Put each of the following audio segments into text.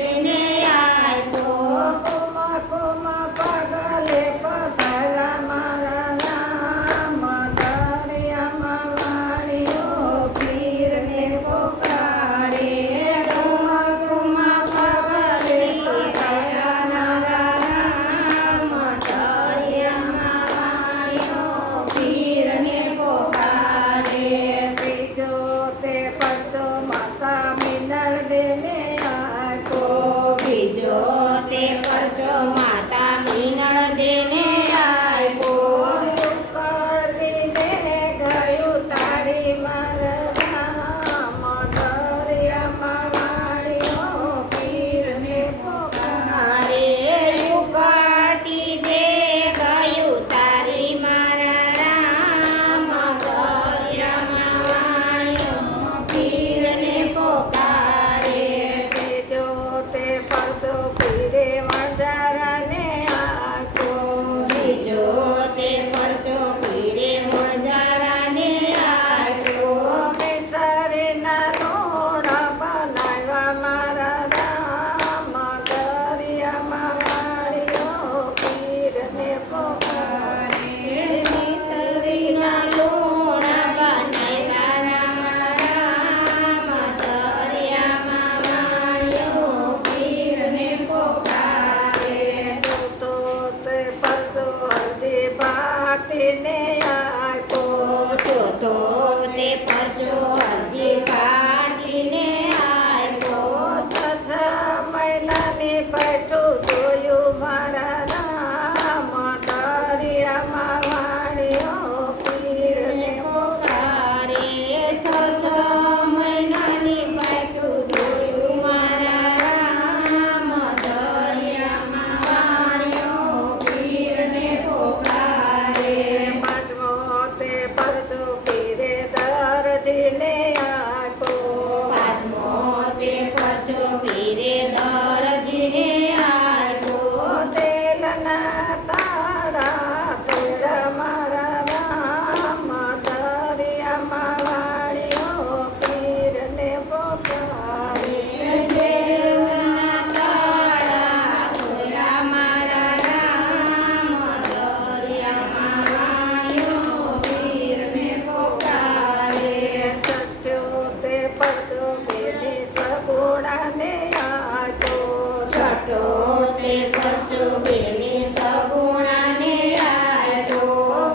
en tene આટો તે પરચુબેની સગુણાને આટો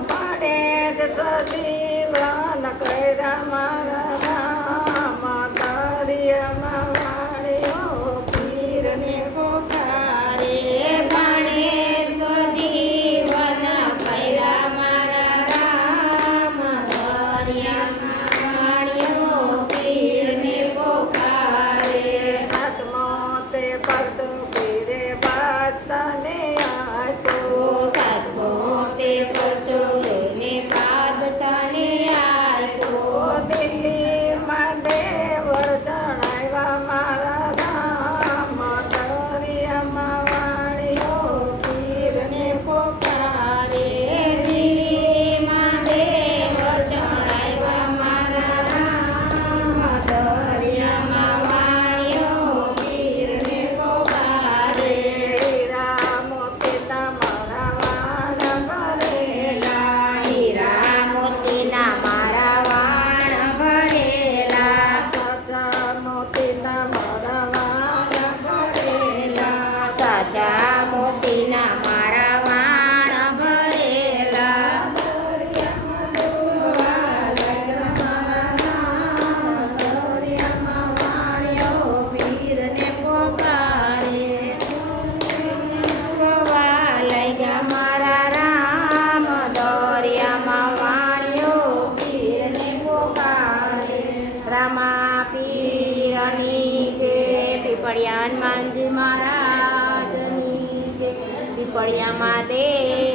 પડે જ સદીવન કર્યા મારા માતારીયમાં વાળ્યો પીરને પોતારે ભણે સજીવન કર્યા મારા રામ દરિયામાં Parto રામા પીરની જે પીપળિયા હનુમાનજી મહારાજની જે પીપળિયામાં દેવ